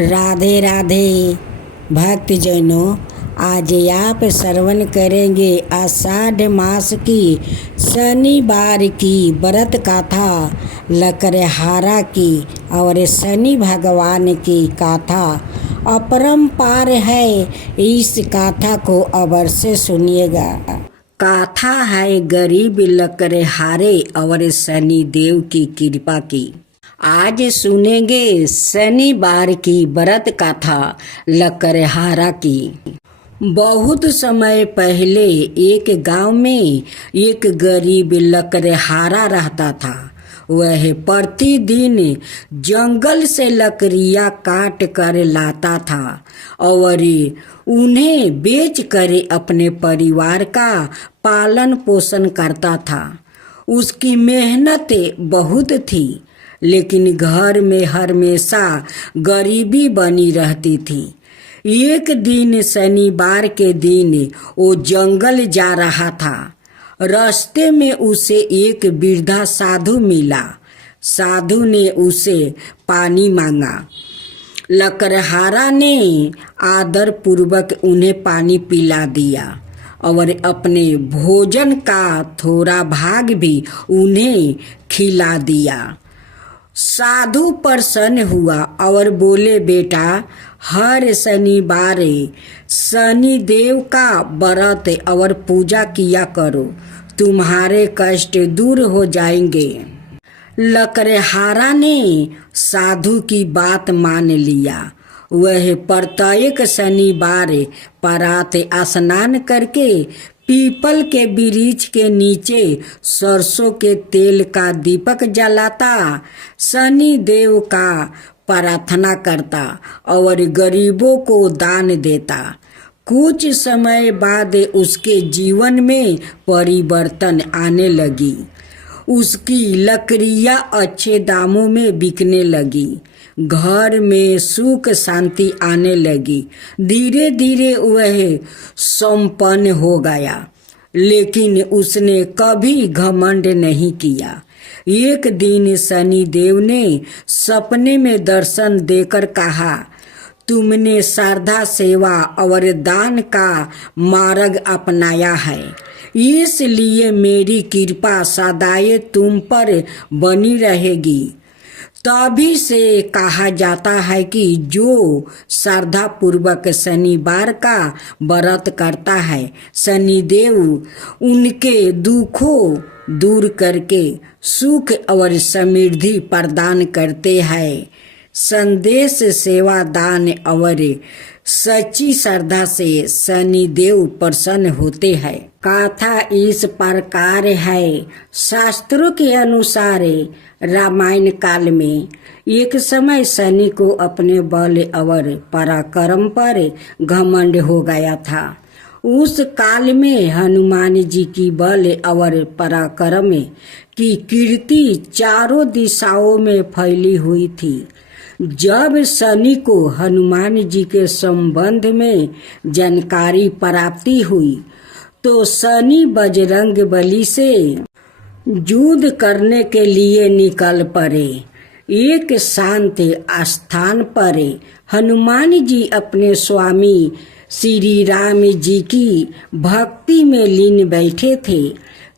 राधे राधे भक्तजनों, आज आप श्रवण करेंगे आषाढ़ मास की शनिवार की व्रत गाथा लकड़हारा की और शनि भगवान की गाथा अपरंपार है। इस गाथा को अवश्य सुनिएगा। गाथा है गरीब लकड़हारे और शनि देव की कृपा की। आज सुनेंगे शनिवार की व्रत गाथा लकड़हारा की। बहुत समय पहले एक गांव में एक गरीब लकड़हारा रहता था। वह प्रतिदिन जंगल से लकड़ियां काट कर लाता था और उन्हें बेच कर अपने परिवार का पालन पोषण करता था। उसकी मेहनत बहुत थी, लेकिन घर में हमेशा गरीबी बनी रहती थी। एक दिन शनिवार के दिन वो जंगल जा रहा था। रास्ते में उसे एक वृद्धा साधु मिला। साधु ने उसे पानी मांगा। लकड़हारा ने आदर पूर्वक उन्हें पानी पिला दिया और अपने भोजन का थोड़ा भाग भी उन्हें खिला दिया। साधु प्रसन्न हुआ और बोले, बेटा, हर शनिवार शनि देव का व्रत और पूजा किया करो, तुम्हारे कष्ट दूर हो जाएंगे। लकड़हारा ने साधु की बात मान लिया। वह प्रत्येक शनिवार प्रात स्नान करके पीपल के वृक्ष के नीचे सरसों के तेल का दीपक जलाता, शनि देव का प्रार्थना करता और गरीबों को दान देता। कुछ समय बाद उसके जीवन में परिवर्तन आने लगी। उसकी लकड़ियां अच्छे दामों में बिकने लगी। घर में सुख शांति आने लगी। धीरे धीरे वह संपन्न हो गया, लेकिन उसने कभी घमंड नहीं किया। एक दिन शनि देव ने सपने में दर्शन देकर कहा, तुमने श्रद्धा, सेवा और दान का मार्ग अपनाया है, इसलिए मेरी कृपा सदाए तुम पर बनी रहेगी। तभी से कहा जाता है कि जो श्रद्धा पूर्वक शनिवार का व्रत करता है, शनिदेव उनके दुखों दूर करके सुख और समृद्धि प्रदान करते हैं। संदेश, सेवा, दान और सच्ची श्रद्धा से शनिदेव प्रसन्न होते हैं। कथा इस प्रकार है। शास्त्रों के अनुसार रामायण काल में एक समय शनि को अपने बल और पराक्रम पर घमंड हो गया था। उस काल में हनुमान जी की बल और पराक्रम की कीर्ति चारों दिशाओं में फैली हुई थी। जब शनि को हनुमान जी के संबंध में जानकारी प्राप्ति हुई तो शनि बजरंग बली से युद्ध करने के लिए निकल पड़े। एक शांत स्थान पर हनुमान जी अपने स्वामी श्री राम जी की भक्ति में लीन बैठे थे।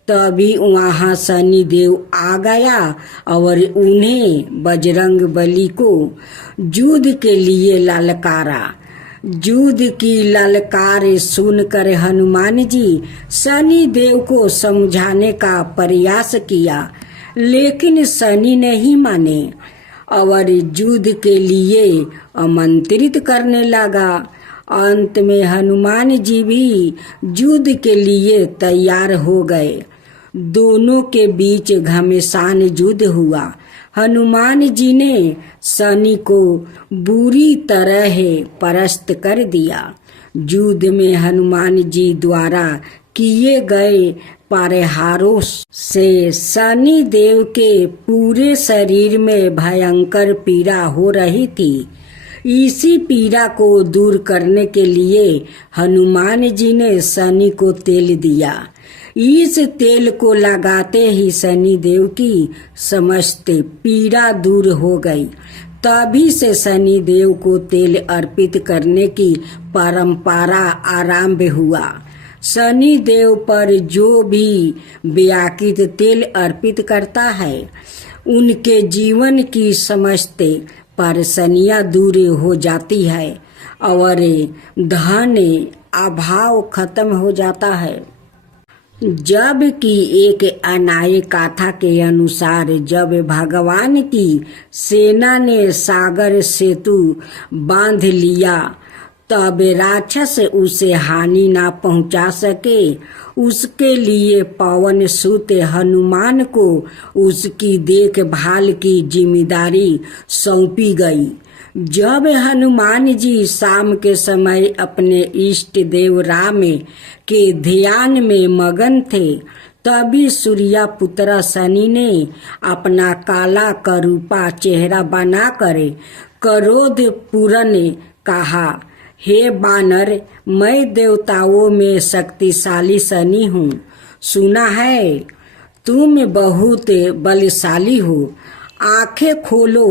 तभी वहाँ शनि देव आ गया और उन्हें बजरंग बली को युद्ध के लिए ललकारा। युद्ध की ललकार सुनकर हनुमान जी शनि देव को समझाने का प्रयास किया, लेकिन शनि नहीं माने और युद्ध के लिए आमंत्रित करने लगा। अंत में हनुमान जी भी युद्ध के लिए तैयार हो गए। दोनों के बीच घमासान युद्ध हुआ। हनुमान जी ने शनि को बुरी तरह परास्त कर दिया। युद्ध में हनुमान जी द्वारा किए गए प्रहारों से शनि देव के पूरे शरीर में भयंकर पीड़ा हो रही थी। इसी पीड़ा को दूर करने के लिए हनुमान जी ने शनि को तेल दिया। इस तेल को लगाते ही शनि देव की समस्त पीड़ा दूर हो गई। तभी से शनि देव को तेल अर्पित करने की परंपरा आरंभ हुआ। शनि देव पर जो भी व्याकृत तेल अर्पित करता है उनके जीवन की समस्त परेशानियां दूर हो जाती है और धन अभाव खत्म हो जाता है। जबकि एक अन्याय गाथा के अनुसार जब भगवान की सेना ने सागर सेतु बांध लिया तब राक्षस उसे हानि ना पहुंचा सके। उसके लिए पवन सुत हनुमान को उसकी देखभाल की जिम्मेदारी सौंपी गई। जब हनुमान जी शाम के समय अपने इष्ट देव राम के ध्यान में मगन थे तभी सूर्या पुत्र शनि ने अपना काला करूपा चेहरा बनाकर क्रोध पूर्ण कहा, हे बानर, मैं देवताओं में शक्तिशाली शनि हूँ। सुना है तुम बहुत बलशाली हो। आंखें खोलो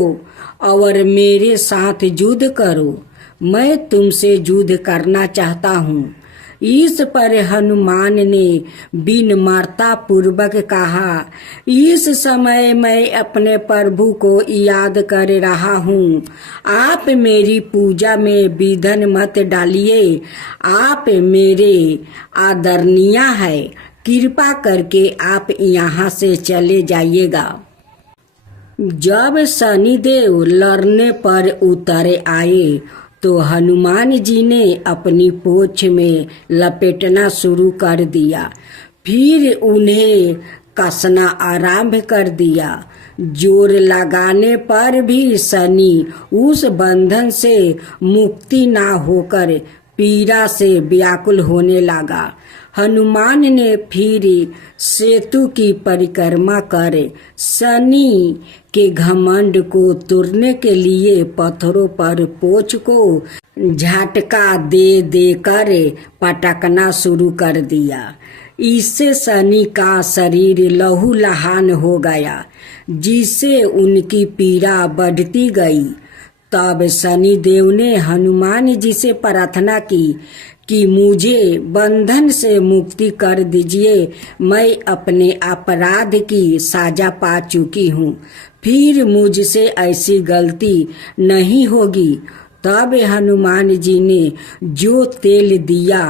और मेरे साथ युद्ध करो। मैं तुमसे युद्ध करना चाहता हूँ। इस पर हनुमान ने विनम्रता पूर्वक कहा, इस समय मैं अपने प्रभु को याद कर रहा हूँ। आप मेरी पूजा में विघ्न मत डालिए। आप मेरे आदरणीय है। कृपा करके आप यहाँ से चले जाइएगा। जब शनिदेव लड़ने पर उतर आए तो हनुमान जी ने अपनी पूंछ में लपेटना शुरू कर दिया। फिर उन्हें कसना आरंभ कर दिया। जोर लगाने पर भी शनि उस बंधन से मुक्ति ना होकर पीड़ा से व्याकुल होने लगा। हनुमान ने फिर सेतु की परिक्रमा कर शनि के घमंड को तोड़ने के लिए पत्थरों पर पोंछ को झटका दे देकर पटकना शुरू कर दिया। इससे शनि का शरीर लहूलुहान हो गया, जिससे उनकी पीड़ा बढ़ती गई। तब शनि देव ने हनुमान जी से प्रार्थना की कि मुझे बंधन से मुक्ति कर दीजिए। मैं अपने अपराध की सजा पा चुकी हूँ, फिर मुझसे ऐसी गलती नहीं होगी। तब हनुमान जी ने जो तेल दिया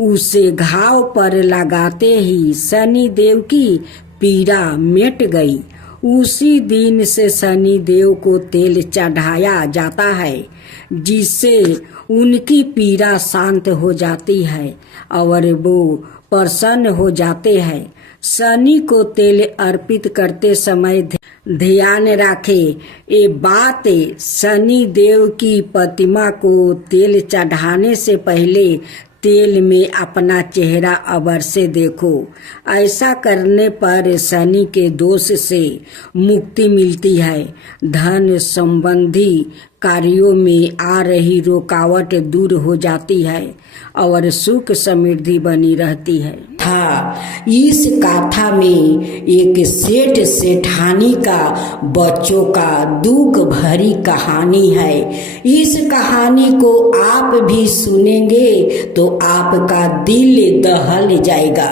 उसे घाव पर लगाते ही शनि देव की पीड़ा मिट गई। उसी दिन से शनि देव को तेल चढ़ाया जाता है, जिससे उनकी पीड़ा शांत हो जाती है और वो प्रसन्न हो जाते हैं। शनि को तेल अर्पित करते समय ध्यान रखे ये बात, शनि देव की प्रतिमा को तेल चढ़ाने से पहले तेल में अपना चेहरा अवश्य देखो। ऐसा करने पर शनि के दोष से मुक्ति मिलती है। धन संबंधी कार्यों में आ रही रुकावट दूर हो जाती है और सुख समृद्धि बनी रहती है। इस गाथा में एक सेठ सेठानी का बच्चों का दुख भरी कहानी है। इस कहानी को आप भी सुनेंगे तो आपका दिल दहल जाएगा,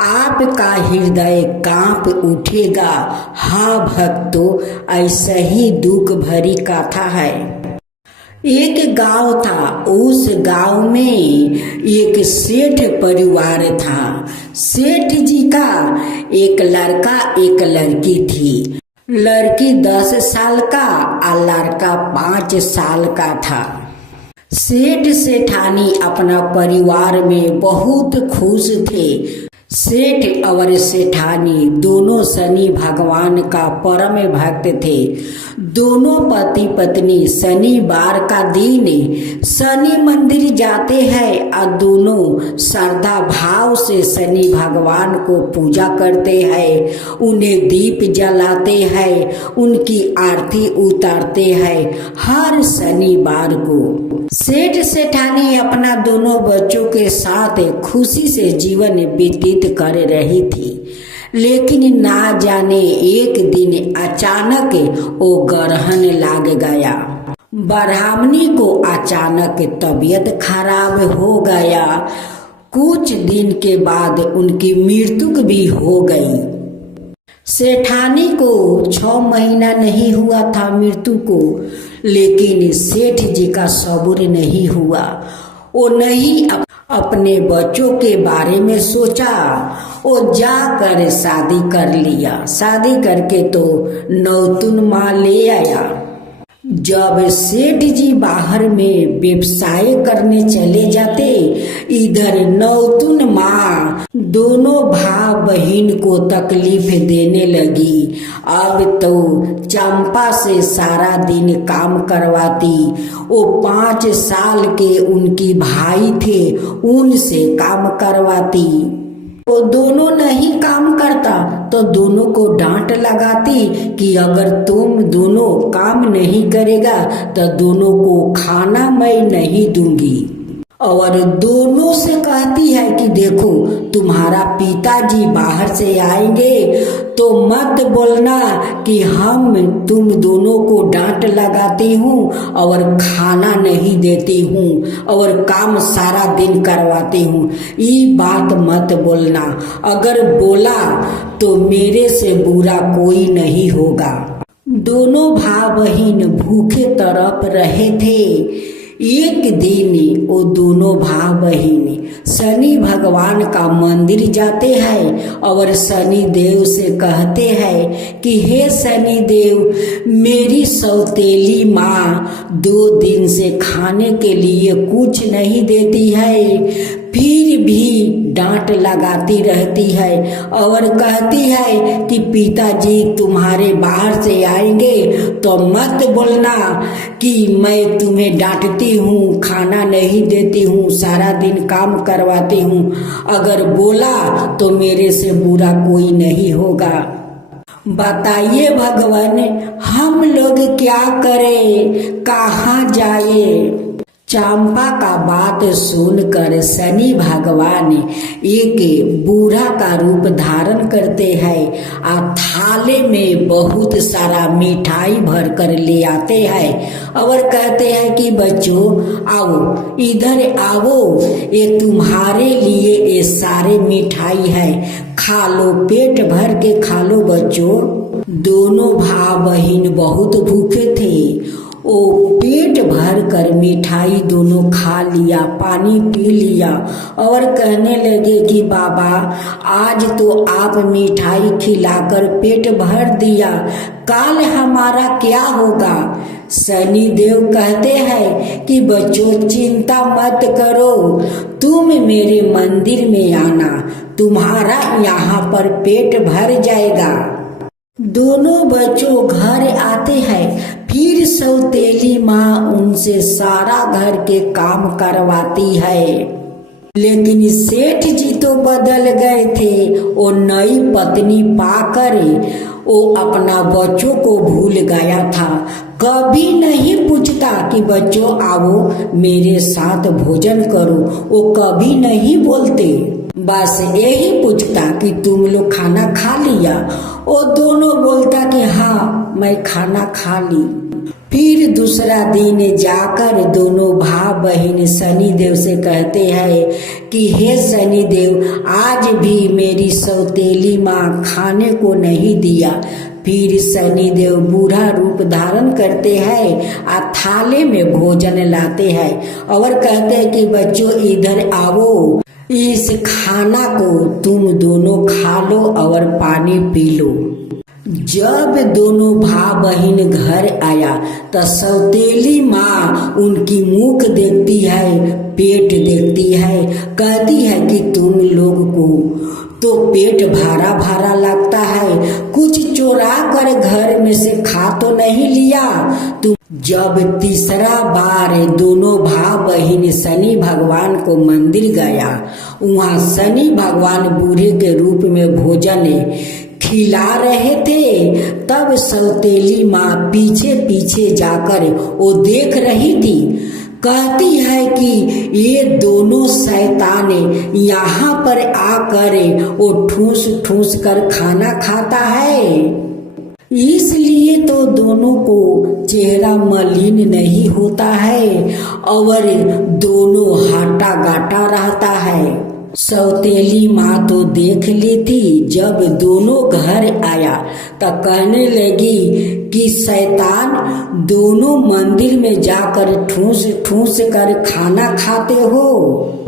आपका हृदय कांप उठेगा। हाँ भक्तों, ऐसा ही दुख भरी कथा है। एक गांव था। उस गांव में एक सेठ परिवार था। सेठ जी का एक लड़का एक लड़की थी। लड़की 10 साल का और लड़का 5 साल का था। सेठ सेठानी अपना परिवार में बहुत खुश थे। सेठ और सेठानी दोनों शनि भगवान का परम भक्त थे। दोनों पति पत्नी शनिवार का दिन शनि मंदिर जाते हैं और दोनों श्रद्धा भाव से शनि भगवान को पूजा करते हैं, उन्हें दीप जलाते हैं, उनकी आरती उतारते हैं हर शनिवार को। सेठ सेठानी अपना दोनों बच्चों के साथ खुशी से जीवन व्यतीत कर रही थी। लेकिन ना जाने एक दिन अचानक वो ग्रहण लाग गया। ब्राह्मणी को अचानक तबीयत खराब हो गया। कुछ दिन के बाद उनकी मृत्यु भी हो गई। सेठानी को 6 महीना नहीं हुआ था मृत्यु को, लेकिन सेठ जी का सब्र नहीं हुआ। वो नहीं अपने बच्चों के बारे में सोचा, वो जाकर शादी कर लिया। शादी करके तो नौतुन माँ ले आया। जब सेठ जी बाहर में व्यवसाय करने चले जाते, इधर नौतुन माँ दोनों भाई बहन को तकलीफ देने लगी। अब तो चंपा से सारा दिन काम करवाती। वो 5 साल के उनकी भाई थे, उनसे काम करवाती। वो दोनों नहीं काम करता तो दोनों को डांट लगाती कि अगर तुम दोनों काम नहीं करेगा तो दोनों को खाना मैं नहीं दूंगी। और दोनों से कहती है कि देखो, तुम्हारा पिताजी बाहर से आएंगे तो मत बोलना कि हम तुम दोनों को डांट लगाती हूँ और खाना नहीं देती हूँ और काम सारा दिन करवाती हूँ। ये बात मत बोलना, अगर बोला तो मेरे से बुरा कोई नहीं होगा। दोनों भाई बहन भूखे तड़प रहे थे। एक दिन वो दोनों भाई बहन शनि भगवान का मंदिर जाते हैं और शनि देव से कहते हैं कि हे शनि देव, मेरी सौतेली माँ 2 दिन से खाने के लिए कुछ नहीं देती है, फिर भी डांट लगाती रहती है और कहती है कि पिताजी तुम्हारे बाहर से आएंगे तो मत बोलना कि मैं तुम्हें डांटती हूँ, खाना नहीं देती हूँ, सारा दिन काम करवाती हूँ। अगर बोला तो मेरे से बुरा कोई नहीं होगा। बताइए भगवान, हम लोग क्या करें, कहाँ जाए? चंपा का बात सुनकर शनि भगवान एक बूढ़ा का रूप धारण करते हैं और थाले में बहुत सारा मिठाई भर कर ले आते हैं और कहते हैं कि बच्चों आओ, इधर आओ, ये तुम्हारे लिए ये सारे मिठाई है, खा लो, पेट भर के खा लो बच्चों। दोनों भाई बहन बहुत भूखे थे। वो पेट भर कर मिठाई दोनों खा लिया, पानी पी लिया और कहने लगे कि बाबा, आज तो आप मिठाई खिलाकर पेट भर दिया, कल हमारा क्या होगा? शनि देव कहते हैं कि बच्चों चिंता मत करो, तुम मेरे मंदिर में आना, तुम्हारा यहाँ पर पेट भर जाएगा। दोनों बच्चों घर आते हैं। फिर सौतेली माँ उनसे सारा घर के काम करवाती है। लेकिन सेठ जी तो बदल गए थे। वो नई पत्नी पाकर वो अपना बच्चों को भूल गया था। कभी नहीं पूछता कि बच्चों आओ मेरे साथ भोजन करो, वो कभी नहीं बोलते, बस यही पूछता कि तुम लोग खाना खा लिया। वो दोनों बोलता कि हाँ मैं खाना खा ली। फिर दूसरा दिन जाकर दोनों भाई बहन शनि देव से कहते हैं कि हे शनि देव, आज भी मेरी सौतेली माँ खाने को नहीं दिया। फिर शनि देव बूढ़ा रूप धारण करते हैं और थाले में भोजन लाते हैं और कहते हैं कि बच्चों इधर आओ, इस खाना को तुम दोनों खा लो और पानी पी लो। जब दोनों भाई बहन घर आया तो सौतेली माँ उनकी मुख देखती है, पेट देखती है, कहती है कि तुम लोग को तो पेट भरा भरा लगता है, कुछ चोरा कर घर में से खा तो नहीं लिया तुम। जब तीसरा बार दोनों भाई बहन शनि भगवान को मंदिर गया, वहाँ शनि भगवान बूढ़े के रूप में भोजन खिला रहे थे। तब सौतेली माँ पीछे पीछे जाकर वो देख रही थी। कहती है कि ये दोनों शैतान यहाँ पर आकर वो ठूस ठूस कर खाना खाता है, इसलिए तो दोनों को चेहरा मलिन नहीं होता है और दोनों हाटा गाटा रहता है। सौतेली माँ तो देख ली थी। जब दोनों घर आया तो कहने लगी कि शैतान, दोनों मंदिर में जाकर ठूस ठूस कर खाना खाते हो।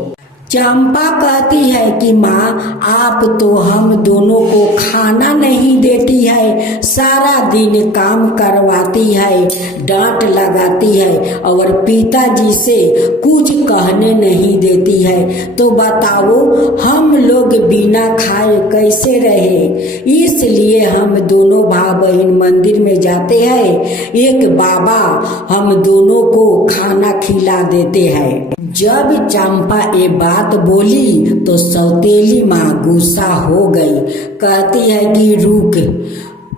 चंपा कहती है कि माँ, आप तो हम दोनों को खाना नहीं देती है, सारा दिन काम करवाती है, डांट लगाती है और पिताजी से कुछ कहने नहीं देती है। तो बताओ हम लोग बिना खाए कैसे रहे। इसलिए हम दोनों भाई बहन मंदिर में जाते हैं, एक बाबा हम दोनों को खाना खिला देते हैं। जब चंपा ये बात बोली तो सौतेली माँ गुस्सा हो गई। कहती है कि रुक,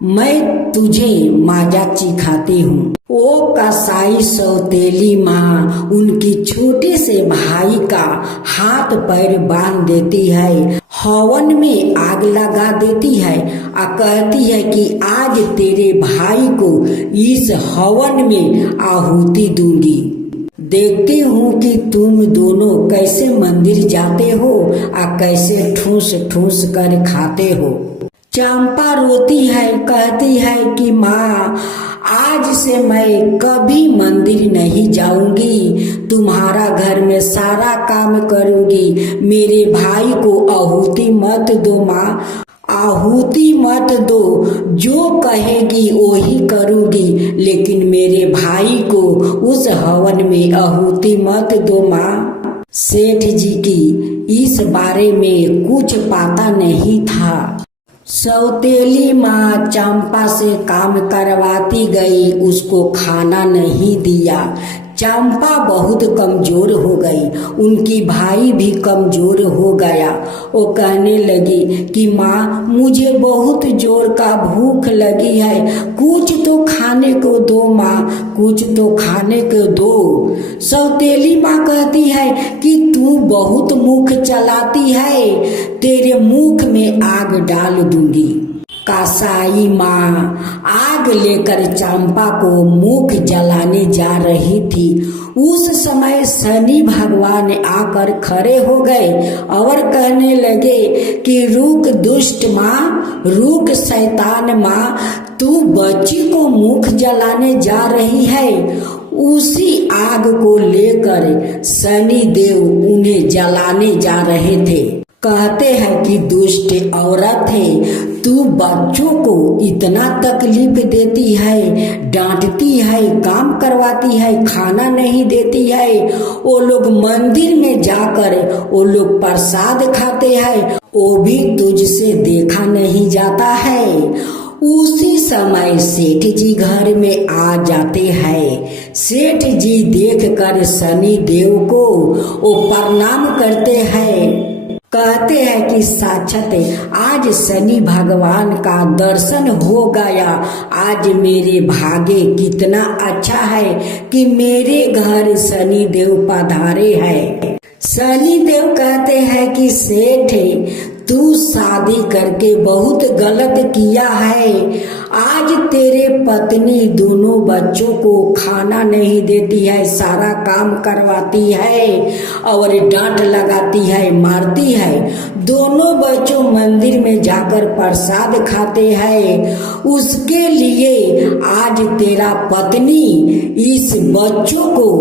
मैं तुझे माजा चिखाती हूँ। वो कसाई सौतेली माँ उनकी छोटे से भाई का हाथ पैर बांध देती है, हवन में आग लगा देती है और कहती है कि आज तेरे भाई को इस हवन में आहुति दूंगी। देखती हूँ कि तुम दोनों कैसे मंदिर जाते हो और कैसे ठूस ठूस कर खाते हो। चंपा रोती है, कहती है कि माँ, आज से मैं कभी मंदिर नहीं जाऊंगी, तुम्हारा घर में सारा काम करूंगी, मेरे भाई को आहुति मत दो माँ, आहुति मत दो, जो कहेगी वो ही करूंगी, लेकिन मेरे भाई को उस हवन में आहुति मत दो माँ। सेठ जी की इस बारे में कुछ पता नहीं था। सौतेली माँ चंपा से काम करवाती गई, उसको खाना नहीं दिया। चंपा बहुत कमजोर हो गई, उनकी भाई भी कमजोर हो गया। वो कहने लगी कि माँ, मुझे बहुत जोर का भूख लगी है, कुछ तो खाने को दो माँ, कुछ तो खाने को दो। सौतेली माँ कहती है कि तू बहुत मुख चलाती है, तेरे मुख में आग डाल दूंगी। कसाई माँ आग लेकर चंपा को मुख जलाने जा रही थी। उस समय शनि भगवान आकर खड़े हो गए और कहने लगे कि रुक दुष्ट माँ, रुक शैतान माँ, तू बच्ची को मुख जलाने जा रही है। उसी आग को लेकर शनि देव उन्हें जलाने जा रहे थे। कहते हैं कि दुष्ट औरत है, तू बच्चों को इतना तकलीफ देती है, डांटती है, काम करवाती है, खाना नहीं देती है। वो लोग मंदिर में जाकर वो लोग प्रसाद खाते हैं, वो भी तुझसे देखा नहीं जाता है। उसी समय सेठ जी घर में आ जाते हैं। सेठ जी देखकर शनि देव को वो प्रणाम करते हैं। कहते हैं कि साक्षात आज शनि भगवान का दर्शन हो गया, आज मेरे भाग्य कितना अच्छा है कि मेरे घर शनि देव पधारे हैं। शनि देव कहते हैं कि सेठ, तू शादी करके बहुत गलत किया है। आज तेरे पत्नी दोनों बच्चों को खाना नहीं देती है, सारा काम करवाती है और डांट लगाती है, मारती है। दोनों बच्चों मंदिर में जाकर प्रसाद खाते हैं। उसके लिए आज तेरा पत्नी इस बच्चों को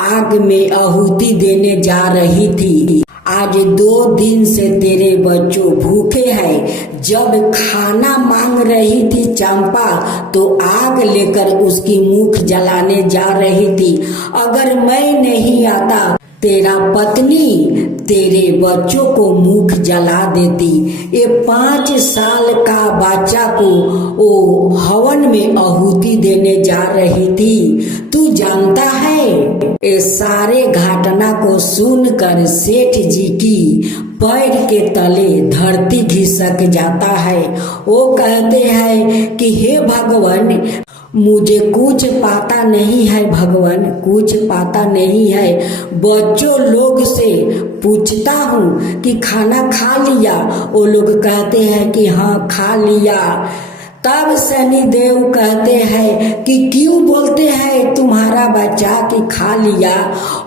आग में आहुति देने जा रही थी। आज 2 दिन से तेरे बच्चों भूखे हैं। जब खाना मांग रही थी चंपा तो आग लेकर उसकी मुख जलाने जा रही थी। अगर मैं नहीं आता तेरा पत्नी तेरे बच्चों को मुख जला देती। ये 5 साल का बच्चा को वो हवन में आहुति देने जा रही थी। तू जानता है? ये सारे घटना को सुनकर सेठ जी की पैर के तले धरती घिसक जाता है। वो कहते हैं कि हे भगवान, मुझे कुछ पता नहीं है भगवान, कुछ पता नहीं है। बच्चों लोग से पूछता हूँ कि खाना खा लिया, वो लोग कहते हैं कि हाँ खा लिया। तब शनि देव कहते हैं कि क्यों बोलते हैं तुम्हारा बच्चा कि खा लिया।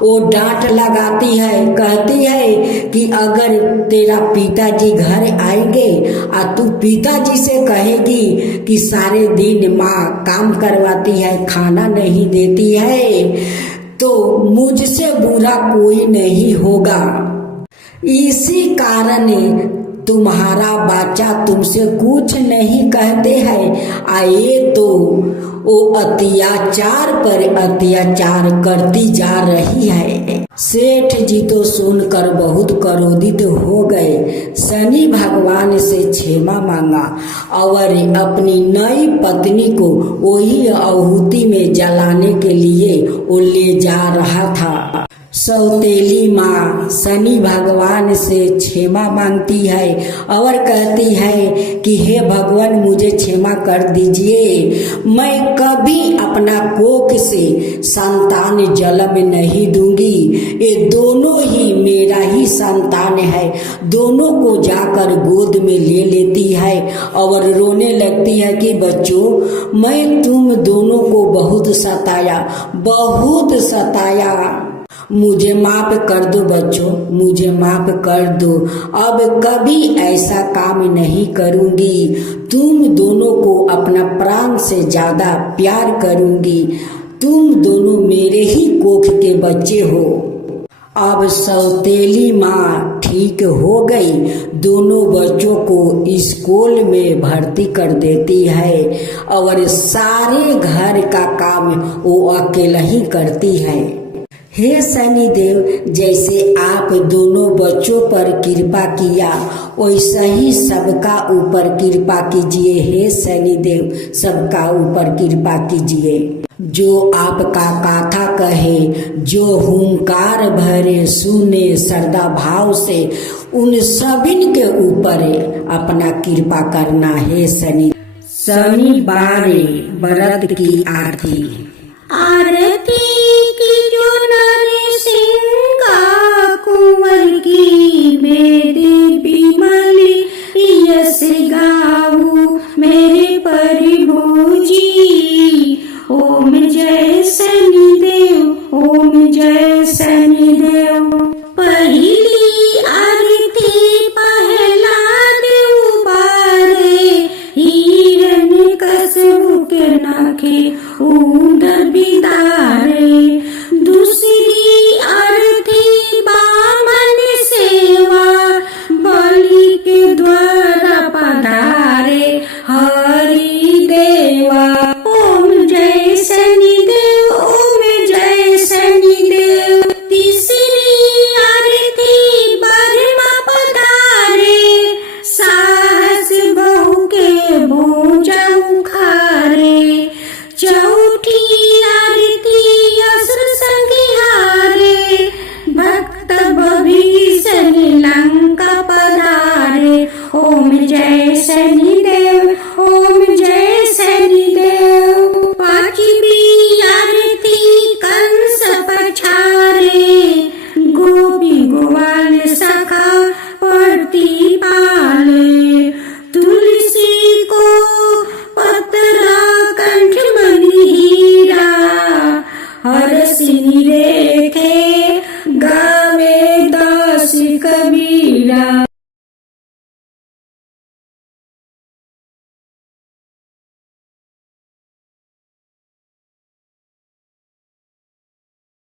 वो डांट लगाती है, कहती है कि अगर तेरा पिताजी घर आएंगे और तू पिताजी से कहेगी कि सारे दिन माँ काम करवाती है, खाना नहीं देती है, तो मुझसे बुरा कोई नहीं होगा। इसी कारण तुम्हारा बच्चा तुमसे कुछ नहीं कहते हैं। आए तो वो अत्याचार पर अत्याचार करती जा रही है। सेठ जी तो सुनकर बहुत क्रोधित हो गए। शनि भगवान से क्षमा मांगा और अपनी नई पत्नी को वही आहुति में जलाने के लिए वो ले जा रहा था। सौतेली माँ शनि भगवान से क्षमा मांगती है और कहती है कि हे भगवान मुझे क्षमा कर दीजिए, मैं कभी अपना कोख से संतान जन्म नहीं दूंगी। ये दोनों ही मेरा ही संतान है। दोनों को जाकर गोद में ले लेती है और रोने लगती है कि बच्चों मैं तुम दोनों को बहुत सताया, मुझे माफ कर दो बच्चों, मुझे माफ कर दो। अब कभी ऐसा काम नहीं करूंगी। तुम दोनों को अपना प्राण से ज्यादा प्यार करूंगी। तुम दोनों मेरे ही कोख के बच्चे हो। अब सौतेली माँ ठीक हो गई, दोनों बच्चों को स्कूल में भर्ती कर देती है और सारे घर का काम वो अकेला ही करती है। हे शनिदेव, जैसे आप दोनों बच्चों पर कृपा किया वैसा ही सबका ऊपर कृपा कीजिए। हे शनिदेव, सबका ऊपर कृपा कीजिए। जो आपका कथा कहे, जो हुंकार भरे सुने श्रद्धा भाव से, उन सभी के ऊपर अपना कृपा करना है शनि। शनिवार व्रत की आरती। आरती की जो नरसिंह का कुंवर की, मेरे बिमल यश गाऊ मेरे प्रभु जी।